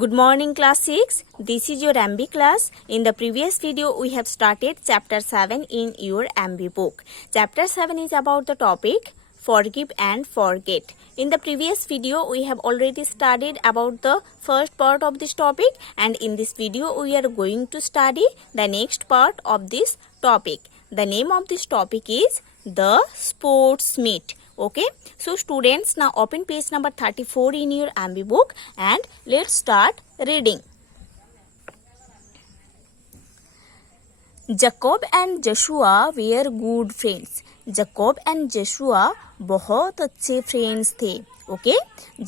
Good morning class 6. This is your MB class. In the previous video we have started chapter 7 in your MB book. Chapter 7 is about the topic forgive and forget. In the previous video we have already studied about the first part of this topic, and in this video we are going to study the next part of this topic. The name of this topic is the sports meet. Okay, so students, now open page number 34 in your MB book and let's start reading. Jacob and Joshua were good friends. Jacob and Joshua बहुत अच्छे friends थे. Okay,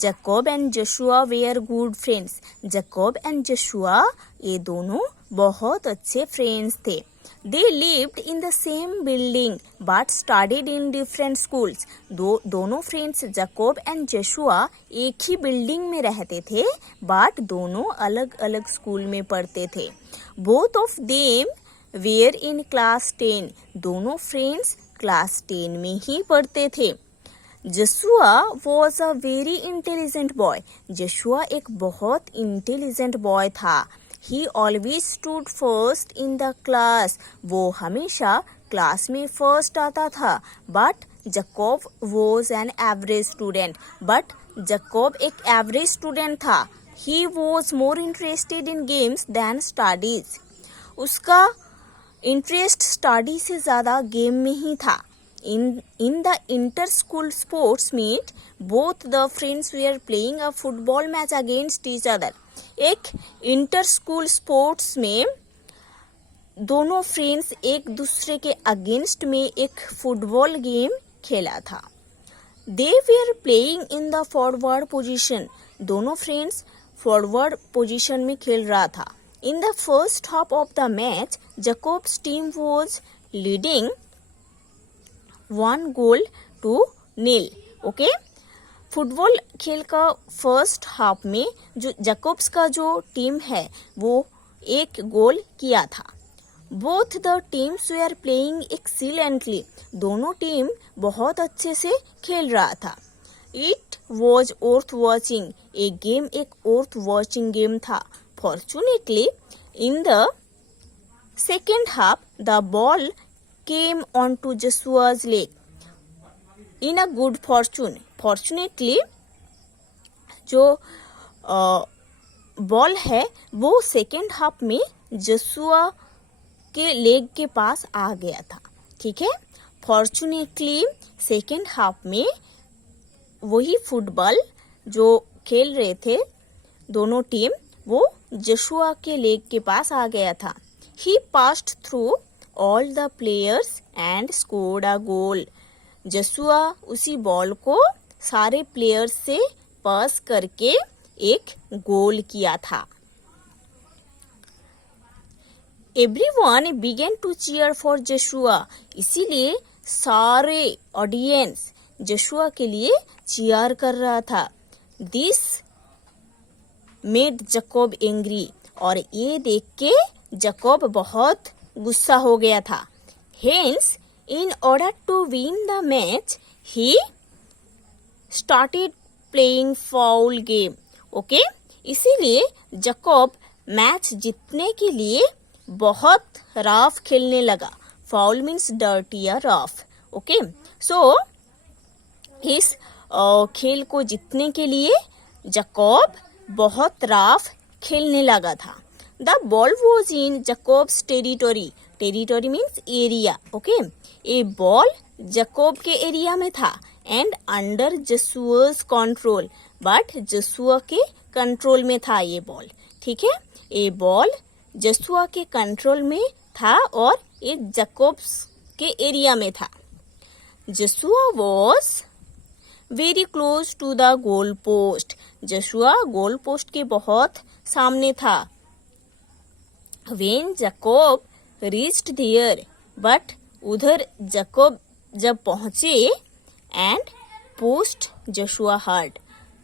Jacob and Joshua were good friends. Jacob and Joshua ये दोनों बहुत अच्छे friends थे. They lived in the same building but studied in different schools. दोनों friends Jacob and Joshua एक ही बिल्डिंग में रहते थे बट दोनों अलग अलग स्कूल में पढ़ते थे. Both of them were in class 10. दोनों फ्रेंड्स क्लास 10 में ही पढ़ते थे. Joshua was a very intelligent boy. Joshua एक बहुत इंटेलिजेंट बॉय था. He always stood first in the class. वो हमेशा क्लास में फर्स्ट आता था. But Jacob was an average student. But Jacob एक एवरेज स्टूडेंट था. He was more interested in games than studies. उसका इंटरेस्ट स्टडी से ज़्यादा गेम में ही था. In the inter-school sports meet, both the friends were playing a football match against each other. एक inter school sports में दोनों friends एक दूसरे के अगेंस्ट में एक फुटबॉल गेम खेला था. They were playing in the forward position. दोनों फ्रेंड्स फॉरवर्ड पोजीशन में खेल रहा था. In the first half of the match Jacob's team was leading 1-0. Okay, football खेल का फर्स्ट हाफ में जो जैकोब्स का जो टीम है वो 1 गोल किया था. Both the teams they are playing excellently. दोनों टीम बहुत अच्छे से खेल रहा था. It was worth watching. एक गेम एक वर्थ वॉचिंग गेम था. Fortunately in the second half the ball came on to Joshua's leg. In a good fortune. Fortunately जो बॉल है वो सेकेंड हाफ में जोशुआ के लेग के पास आ गया था. ठीक है, फॉर्चुनेटली सेकेंड हाफ में वही फुटबॉल जो खेल रहे थे दोनों टीम वो जोशुआ के लेग के पास आ गया था. He passed through all the players and scored a goal. Joshua उसी बॉल को सारे प्लेयर्स से पास करके एक गोल किया था. Everyone began to cheer for Joshua. इसीलिए सारे ऑडियंस जोशुआ के लिए चीयर कर रहा था. This made Jacob angry. और ये देख के जैकोब बहुत गुस्सा हो गया था. Hence in order to win the match he started playing foul game. Okay, इसीलिए जैकोब मैच जीतने के लिए बहुत रफ खेलने लगा. फाउल मीन्स डर्टी या रफ. ओके, सो इस खेल को जीतने के लिए जैकोब बहुत रफ खेलने लगा था. The ball was in Jacob's territory. Territory means area. Okay, ये बॉल जैकोब के एरिया में था and under Joshua's control. But Joshua के कंट्रोल में था ये बॉल. ठीक है, ये बॉल जोशुआ के कंट्रोल में था और ये जैकोब्स के एरिया में था. Joshua was very close to the goal post. Joshua goal post के बहुत सामने था. When Jacob reached there, but उधर जैकोब जब पहुंचे and post Joshua hurt.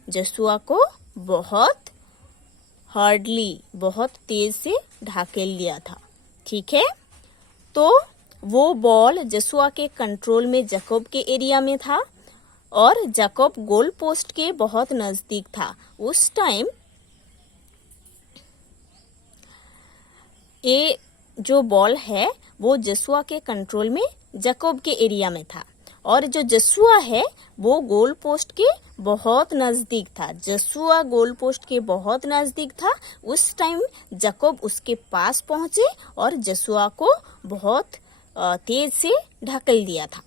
Joshua को बहुत हार्डली बहुत तेज से ढाकेल लिया था. ठीक है, तो वो बॉल जोशुआ के कंट्रोल में जैकोब के एरिया में था और जैकोब गोल पोस्ट के बहुत नजदीक था. उस टाइम ये जो बॉल है वो जसुआ के कंट्रोल में जैकब के एरिया में था और जो जसुआ है वो गोल पोस्ट के बहुत नजदीक था। जसुआ गोल पोस्ट के बहुत नजदीक था। उस टाइम जैकब उसके पास पहुंचे और जसुआ को बहुत तेज से ढकेल दिया था।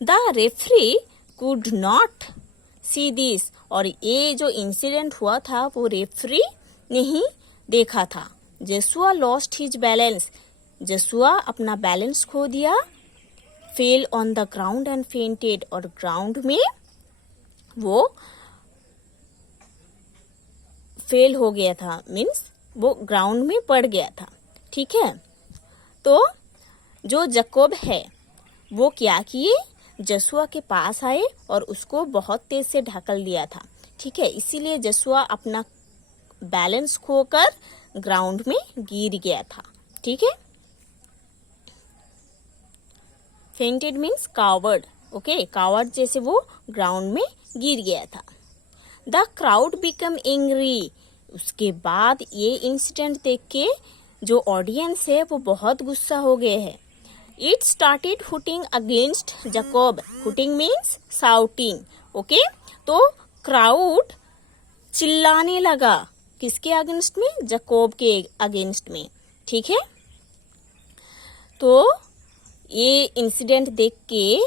The referee could not see this, और ये जो इंसिडेंट हुआ था वो रेफरी नहीं देखा था। जसुआ लॉस्ट हिज बैलेंस, जसुआ अपना बैलेंस खो दिया। Fell on the ground and fainted, और ग्राउंड में वो फेल हो गया था, मीन्स वो ग्राउंड में पड़ गया था। ठीक है, तो जो जैकब है वो क्या किए, जसुआ के पास आए और उसको बहुत तेज से ढकेल दिया था। ठीक है, इसीलिए जसुआ अपना बैलेंस खोकर ग्राउंड में गिर गया था। ठीक है, fainted means coward. Okay, coward जैसे वो ग्राउंड में गिर गया था। द क्राउड बिकम एंग्री, उसके बाद ये इंसिडेंट देख के जो ऑडियंस है वो बहुत गुस्सा हो गए हैं। It started hooting against Jacob, hooting means shouting. Okay, तो क्राउड चिल्लाने लगा, किसके अगेंस्ट में, जैकब के अगेंस्ट में। ठीक है, तो ये इंसिडेंट देख के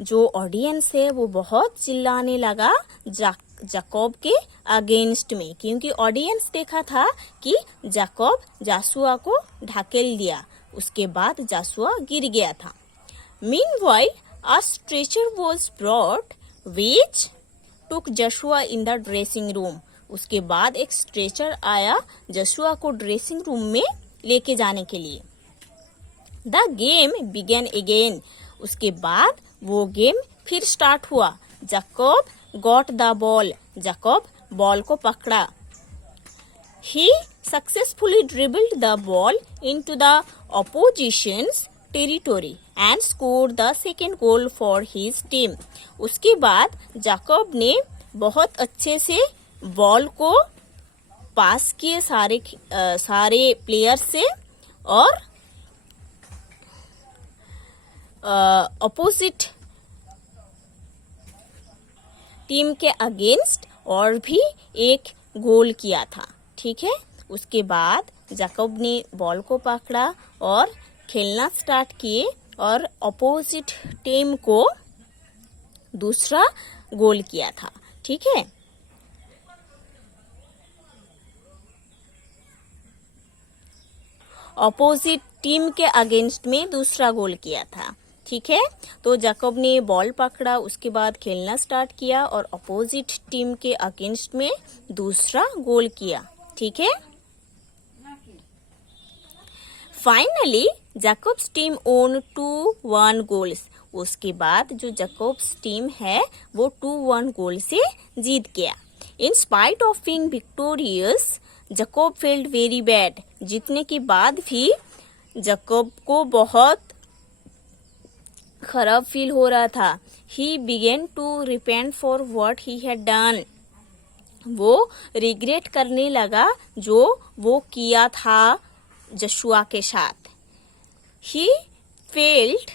जो ऑडियंस है वो बहुत चिल्लाने लगा जैकब के अगेंस्ट में, क्योंकि ऑडियंस देखा था कि जैकब जसुआ को ढकेल दिया, उसके बाद जसुआ गिर गया था। Meanwhile a stretcher was brought which took Joshua in the dressing room, उसके बाद एक स्ट्रेचर आया जसुआ को ड्रेसिंग रूम में लेके जाने के लिए। द गेम बिगेन अगेन, उसके बाद वो गेम फिर स्टार्ट हुआ। Jacob got the ball, Jacob ball को पकड़ा। He successfully dribbled the ball into the opposition's territory and scored the second goal for his team. उसके बाद जैकब ने बहुत अच्छे से बॉल को पास किए सारे प्लेयर से और अपोजिट टीम के अगेंस्ट और भी एक गोल किया था। ठीक है, उसके बाद जैकब ने बॉल को पकड़ा और खेलना स्टार्ट किए और अपोजिट टीम को दूसरा गोल किया था। ठीक है, अपोजिट टीम के अगेंस्ट में दूसरा गोल किया था। ठीक है, तो जैकब ने बॉल पकड़ा, उसके बाद खेलना स्टार्ट किया और अपोजिट टीम के अगेंस्ट में दूसरा गोल किया। ठीक है, finally Jacobs team own 2-1 goals, उसके बाद जो जैकब्स टीम है वो 2-1 गोल से जीत गया। In spite of being victorious Jacob felt very bad, जीतने के बाद भी जैकब को बहुत खराब फील हो रहा था। He began to repent for what he had done, वो रिग्रेट करने लगा जो वो किया था जशुआ के साथ। He felt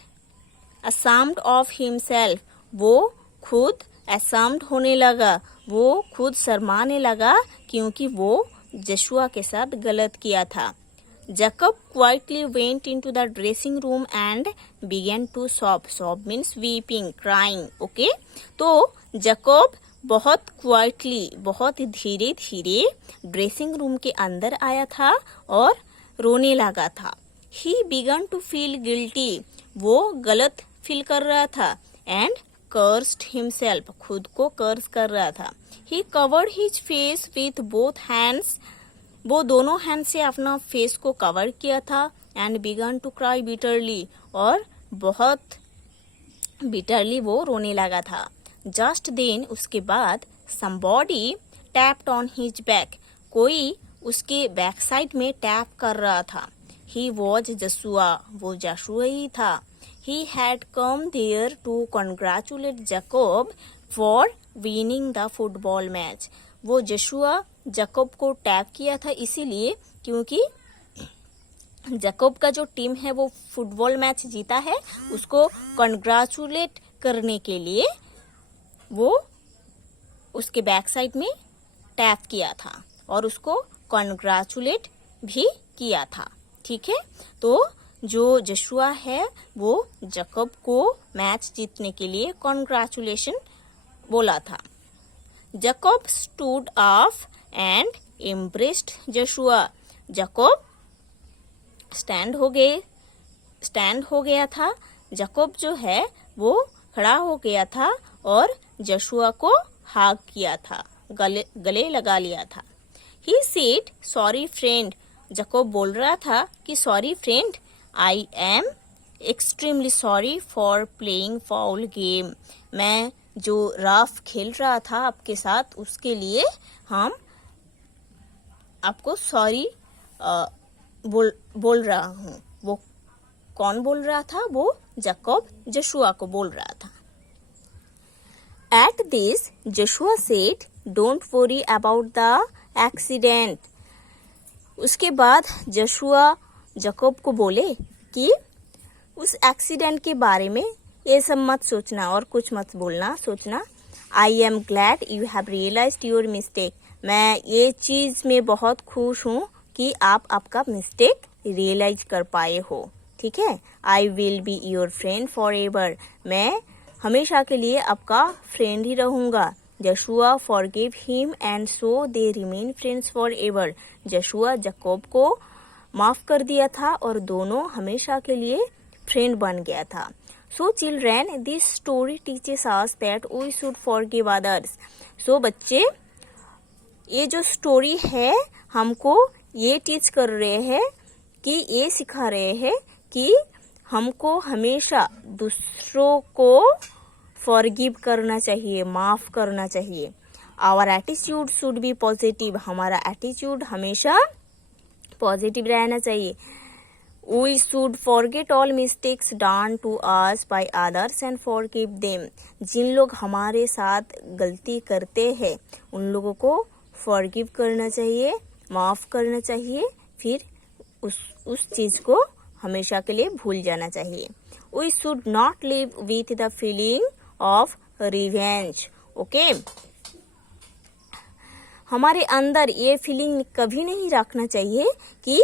ashamed of himself, वो खुद ashamed होने लगा, वो खुद शर्माने लगा क्योंकि वो जशुआ के साथ गलत किया था। Jacob quietly went into the dressing room and began to sob. Sob means weeping, crying. Okay? तो जैकब बहुत क्वाइटली, बहुत धीरे धीरे ड्रेसिंग रूम के अंदर आया था और रोने लगा था। He began to feel guilty. वो गलत फील कर रहा था and cursed himself. खुद को कर्स कर रहा था। He covered his face with both hands. वो दोनों हैंड से अपना फेस को कवर किया था and began to cry bitterly, और बहुत बिटरली वो रोने लगा था। जस्ट देन, उसके बाद somebody tapped on his back, कोई उसके बैक साइड में टैप कर रहा था। ही वॉज जसुआ, वो जशुआ ही था। He had come there to congratulate Jacob for winning the football match. वो जशुआ जैकब को टैप किया था इसीलिए क्योंकि जैकब का जो टीम है वो फुटबॉल मैच जीता है, उसको कॉन्ग्रेचुलेट करने के लिए वो उसके बैक साइड में टैप किया था और उसको कॉन्ग्रेचुलेट भी किया था। ठीक है, तो जो जशुआ है वो जैकब को मैच जीतने के लिए कॉन्ग्रेचुलेशन बोला था। Jacob stood up and embraced Joshua. Jacob stand हो गया था। जैकब जो है वो खड़ा हो गया था और जशुआ को हाग किया था, गले लगा लिया था। He said sorry friend. Jacob बोल रहा था कि sorry friend, I am extremely sorry for playing foul game. मैं जो रफ खेल रहा था आपके साथ उसके लिए हम आपको सॉरी बोल रहा हूँ। वो कौन बोल रहा था? वो जैकब जशुआ को बोल रहा था। At this, Joshua said, "Don't worry about the accident." उसके बाद जशुआ जैकब को बोले कि उस एक्सीडेंट के बारे में ये सब मत सोचना और कुछ मत बोलना सोचना। I am glad you have realized your mistake. मैं ये चीज में बहुत खुश हूँ कि आप आपका मिस्टेक रियलाइज कर पाए हो। ठीक है, I will be your friend forever. मैं हमेशा के लिए आपका फ्रेंड ही रहूंगा। Joshua forgave him and so they remain friends forever. Joshua Jacob को माफ कर दिया था और दोनों हमेशा के लिए फ्रेंड बन गया था। So children, this story teaches us that we should forgive others. So बच्चे, ये जो स्टोरी है हमको ये टीच कर रहे हैं कि ये सिखा रहे हैं कि हमको हमेशा दूसरों को फॉरगिव करना चाहिए, माफ करना चाहिए। Our attitude should be positive. हमारा एटीट्यूड हमेशा पॉजिटिव रहना चाहिए। We should forget all mistakes done to us by others and forgive them. जिन लोग हमारे साथ गलती करते हैं उन लोगों को फॉरगिव करना चाहिए, माफ करना चाहिए, फिर उस चीज को हमेशा के लिए भूल जाना चाहिए। We should not live with the feeling of revenge. Okay, हमारे अंदर ये फीलिंग कभी नहीं रखना चाहिए कि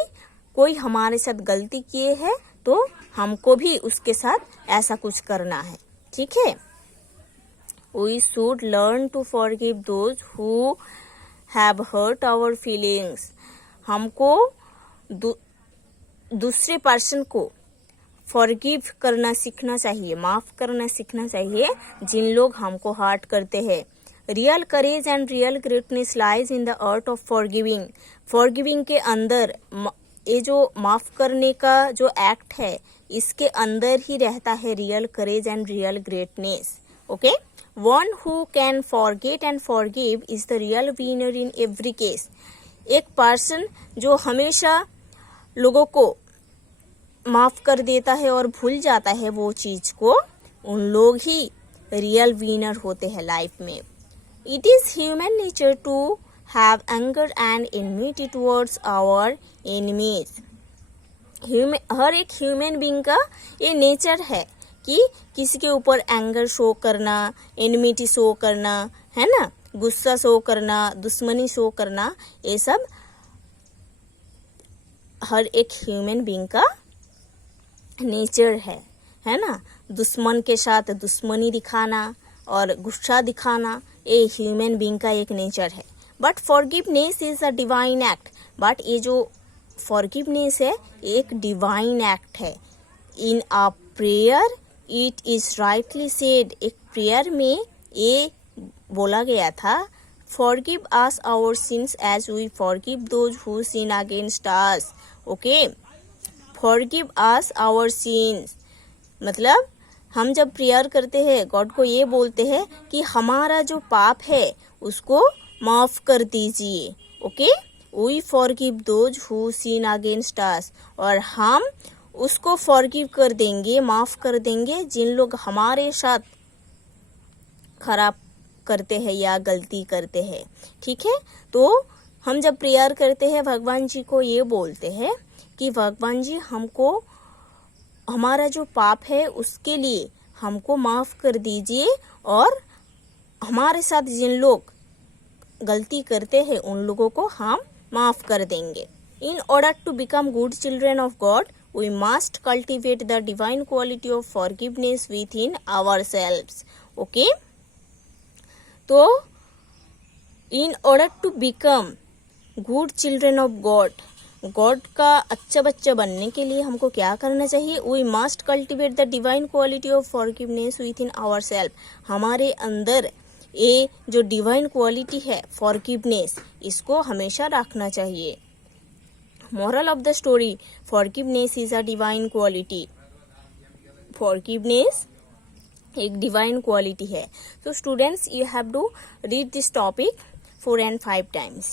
कोई हमारे साथ गलती किए है तो हमको भी उसके साथ ऐसा कुछ करना है। ठीक है, we should learn to forgive those who have hurt our feelings. हमको दूसरे पर्सन को फॉरगिव करना सीखना चाहिए, माफ करना सीखना चाहिए जिन लोग हमको हर्ट करते हैं। Real courage and real greatness lies in the art of forgiving. Forgiving के अंदर ये जो माफ करने का जो एक्ट है इसके अंदर ही रहता है real courage and real greatness. Okay, one who can forget and forgive is the real winner in every case. एक पर्सन जो हमेशा लोगों को माफ कर देता है और भूल जाता है वो चीज को, उन लोग ही रियल विनर होते हैं लाइफ में। It is human nature to have anger and enmity towards our enemies. हर एक ह्यूमन बीइंग का ये नेचर है कि किसी के ऊपर एंगर शो करना, एनिमिटी शो करना, है ना, गुस्सा शो करना, दुश्मनी शो करना, ये सब हर एक ह्यूमन बीइंग का नेचर है ना। दुश्मन के साथ दुश्मनी दिखाना और गुस्सा दिखाना ये ह्यूमन बीइंग का एक नेचर है। But forgiveness is a divine act. But ये जो फॉरगिवनेस है एक डिवाइन एक्ट है। In a prayer it is rightly said. एक प्रेयर में ये बोला गया था, forgive us our sins as we forgive those who sin against us. Okay, forgive us our sins मतलब हम जब प्रेयर करते हैं गॉड को ये बोलते हैं कि हमारा जो पाप है उसको माफ कर दीजिए। Okay, we forgive those who sin against us, और हम उसको फॉरगिव कर देंगे, माफ कर देंगे जिन लोग हमारे साथ खराब करते हैं या गलती करते हैं, ठीक है। तो हम जब प्रेयर करते हैं भगवान जी को ये बोलते हैं कि भगवान जी हमको हमारा जो पाप है उसके लिए हमको माफ कर दीजिए और हमारे साथ जिन लोग गलती करते हैं उन लोगों को हम माफ कर देंगे। In order to become good children of God we must cultivate the divine quality of forgiveness within ourselves. Okay, तो in order to become good children of God, God का अच्छा बच्चा बनने के लिए हमको क्या करना चाहिए? We must cultivate the divine quality of forgiveness within ourself. हमारे अंदर ये जो डिवाइन क्वालिटी है फॉरगिवनेस, इसको हमेशा रखना चाहिए। Moral of the story, forgiveness is a divine quality. Forgiveness एक डिवाइन क्वालिटी है। तो students, you have to read this topic 4 and 5 times.